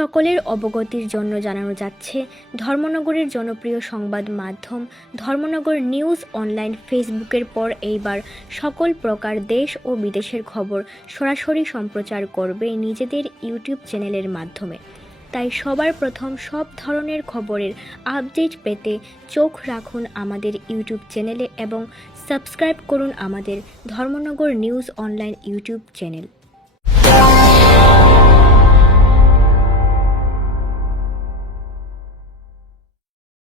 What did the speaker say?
সকলের অবগতির জন্য জানানো যাচ্ছে, ধর্মনগরের জনপ্রিয় সংবাদ মাধ্যম ধর্মনগর নিউজ অনলাইন ফেসবুকের পর এইবার সকল প্রকার দেশ ও বিদেশের খবর সরাসরি সম্প্রচার করবে নিজেদের ইউটিউব চ্যানেলের মাধ্যমে। তাই সবার প্রথম সব ধরনের খবরের আপডেট পেতে চোখ রাখুন আমাদের ইউটিউব চ্যানেলে এবং সাবস্ক্রাইব করুন আমাদের Dharmanagar news online YouTube channel.